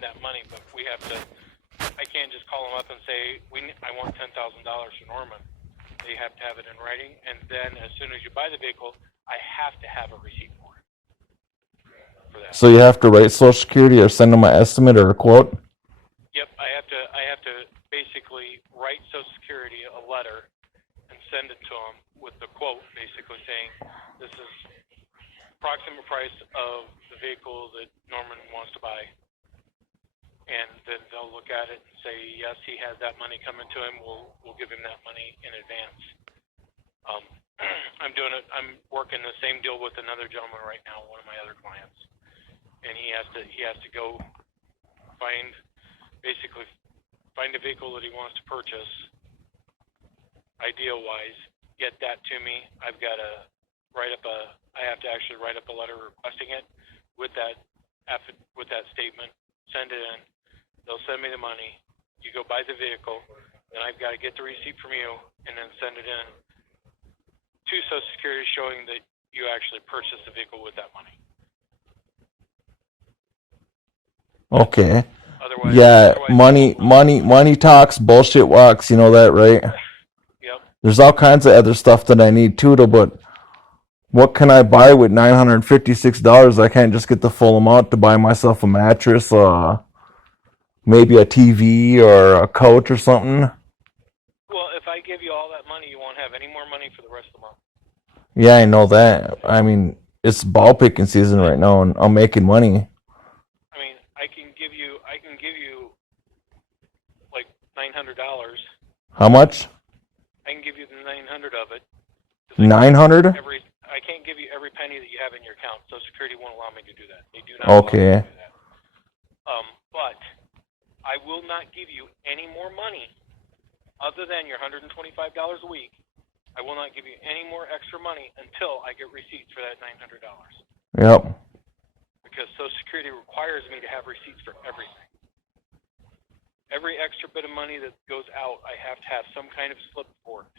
send that money, but we have to. I can't just call them up and say I want $10,000 for Norman. They have to have it in writing, and then as soon as you buy the vehicle, I have to have a receipt for it. For that. So you have to write Social Security or send them an estimate or a quote? Yep, I have to basically write Social Security a letter and send it to them with the quote, basically saying this is approximate price of the vehicle that Norman wants to buy. And then they'll look at it and say, yes, he has that money coming to him. We'll give him that money in advance. I'm working the same deal with another gentleman right now, one of my other clients, and he has to go find a vehicle that he wants to purchase. Ideal-wise, get that to me. I have to actually write up a letter requesting it with that statement. Send it in. They'll send me the money. You go buy the vehicle, then I've got to get the receipt from you and then send it in to Social Security showing that you actually purchased the vehicle with that money. Okay. Otherwise, money talks, bullshit walks. You know that, right? Yep. There's all kinds of other stuff that I need too, but what can I buy with $956? I can't just get the full amount to buy myself a mattress, maybe a TV or a couch or something. Well, if I give you all that money, you won't have any more money for the rest of the month. Yeah, I know that. I mean, it's ball picking season right now, and I'm making money. I mean, I can give you like $900. How much? I can give you the 900 of it. 900? I can't give you every penny that you have in your account. Social Security won't allow me to do that. They do not allow me to do that. But I will not give you any more money other than your $125 a week. I will not give you any more extra money until I get receipts for that $900. Yep. Because Social Security requires me to have receipts for everything. Every extra bit of money that goes out, I have to have some kind of slip for it.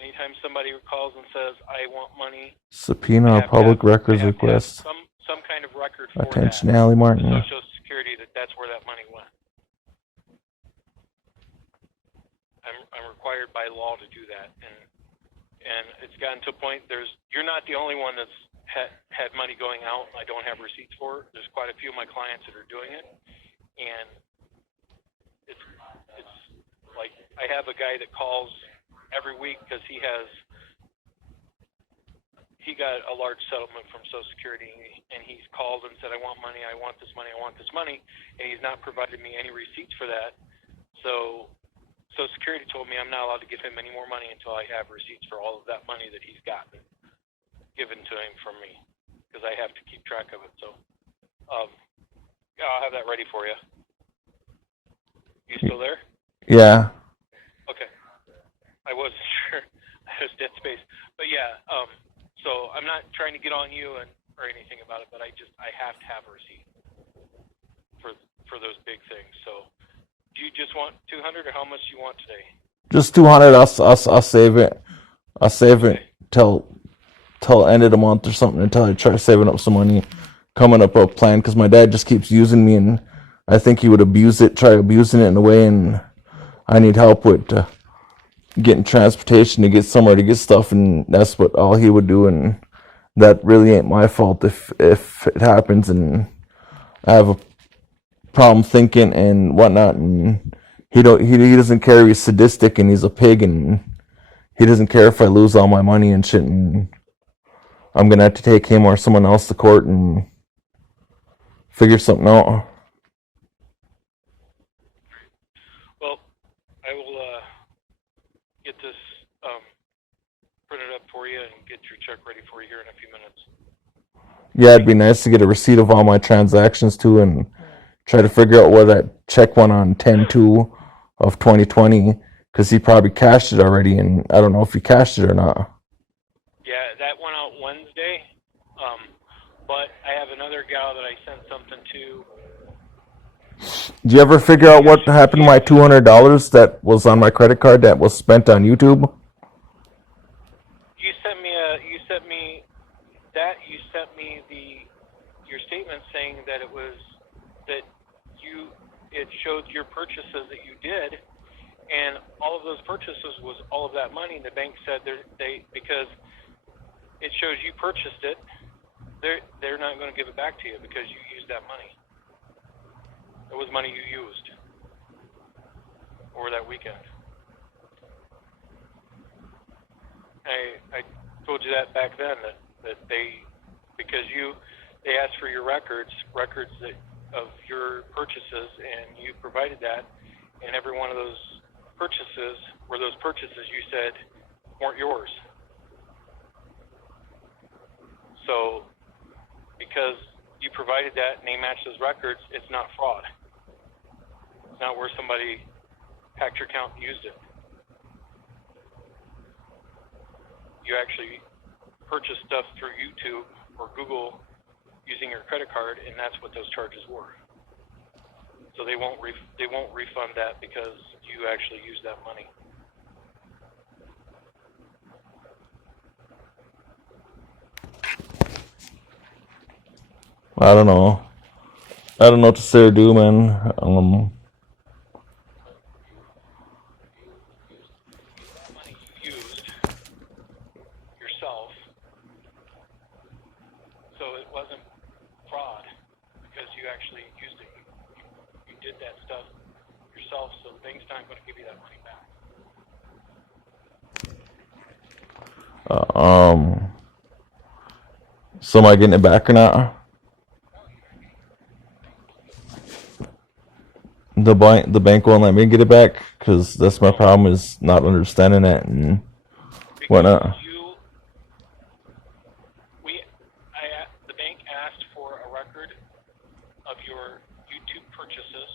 Anytime somebody calls and says, I want money. Subpoena or public records request. Some kind of record for Attention, that. Allie Martin. Social Security, that's where that money went. I'm required by law to do that. And it's gotten to a point, you're not the only one that's had money going out I don't have receipts for. There's quite a few of my clients that are doing it. And it's like I have a guy that calls every week because he got a large settlement from Social Security, and he's called and said, I want money, I want this money, and he's not provided me any receipts for that. So Social Security told me I'm not allowed to give him any more money until I have receipts for all of that money that he's gotten given to him from me, because I have to keep track of it. So yeah, I'll have that ready for you. You still there? Yeah. Okay. I wasn't sure. I was dead space. But yeah, so I'm not trying to get on you or anything about it, but I have to have a receipt for those big things. So do you just want 200 or how much do you want today? Just 200. I'll save it. I'll save it till end of the month or something, until I try saving up some money, coming up with a plan, because my dad just keeps using me, and I think he would try abusing it in a way, and I need help with getting transportation to get somewhere to get stuff, and that's what all he would do, and that really ain't my fault if it happens and I have a problem thinking and whatnot, and he doesn't care. He's sadistic and he's a pig, and he doesn't care if I lose all my money and shit, and I'm gonna have to take him or someone else to court and figure something out. Well, I will get this printed up for you and get your check ready for you here in a few minutes. Yeah, it'd be nice to get a receipt of all my transactions too, and try to figure out where that check went on 10/2 of 2020, because he probably cashed it already, and I don't know if he cashed it or not. Yeah, that went out Wednesday, but I have another gal that I sent something to. Did you ever figure out what happened to my $200 that was on my credit card that was spent on YouTube? You sent me your statement saying that it showed your purchases that you did, and all of those purchases was all of that money. And the bank said because it shows you purchased it, they're not going to give it back to you because you used that money. It was money you used over that weekend. I told you that back then that because they asked for your records of your purchases, and you provided that, and every one of those purchases were those purchases you said weren't yours. So because you provided that and they matched those records, it's not fraud. It's not where somebody hacked your account and used it. You actually purchased stuff through YouTube or Google using your credit card, and that's what those charges were. So they won't refund that because you actually used that money. I don't know. I don't know what to say or do, man. That money you used yourself, so it wasn't fraud because you actually used it. You did that stuff yourself, so the bank's not going to give you that money back. So am I getting it back or not? The bank won't let me get it back because that's my problem, is not understanding it and whatnot. The bank asked for a record of your YouTube purchases.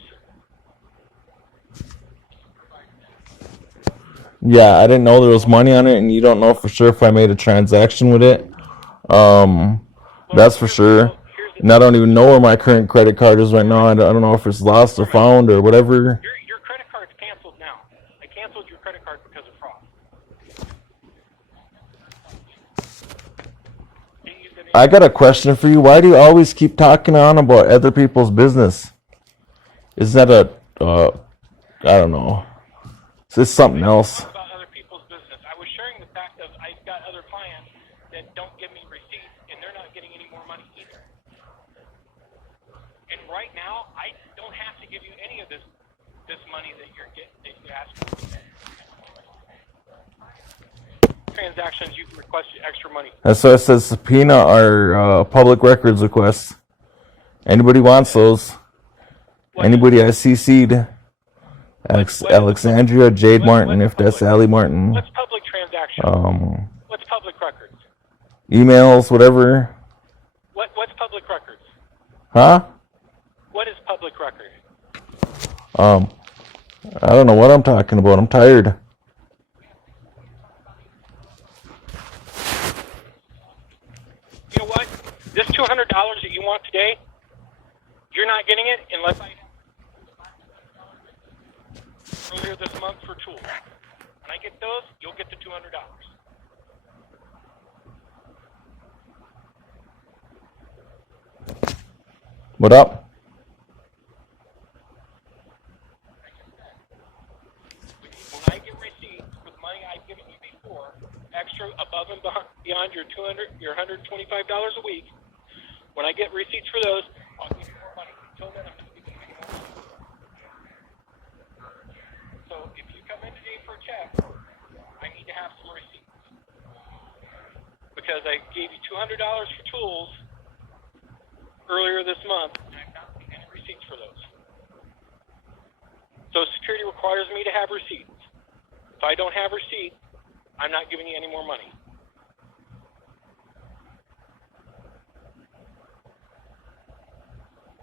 Yeah, I didn't know there was money on it, and you don't know for sure if I made a transaction with it. That's for sure. And I don't even know where my current credit card is right now. I don't know if it's lost or found or whatever. Your credit card's canceled now. I canceled your credit card because of fraud. I got a question for you. Why do you always keep talking on about other people's business? Is that I don't know. Is this something else? About other people's business. I was sharing the fact of I've got other clients that don't give me receipts, and they're not getting any more money either. And right now, I don't have to give you any of this money that you asked for. Transactions, you've requested extra money. That's why it says subpoena or public records requests. Anybody wants those? Anybody I CC'd? Alexandria, Jade Martin, if that's Allie Martin. What's public transaction? What's public records? Emails, whatever. What's public records? Huh? What is public record? I don't know what I'm talking about. I'm tired. You know what? This $200 that you want today, you're not getting it unless I earlier this month for tools. When I get those, you'll get the $200. What up? When I get receipts for the money I've given you before, extra above and beyond your $125 a week, when I get receipts for those, I'll give you more money. Until then, I'm not giving you any more money. So if you come in today for a check, I need to have some receipts. Because I gave you $200 for tools earlier this month, and I've not seen any receipts for those. Social Security requires me to have receipts. If I don't have receipts, I'm not giving you any more money.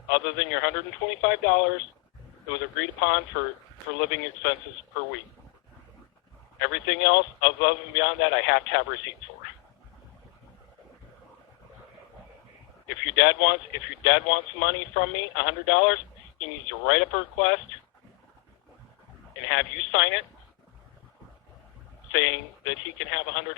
Other than your $125, it was agreed upon for living expenses per week. Everything else above and beyond that, I have to have receipts for. If your dad wants money from me, $100, he needs to write up a request and have you sign it, saying that he can have $100.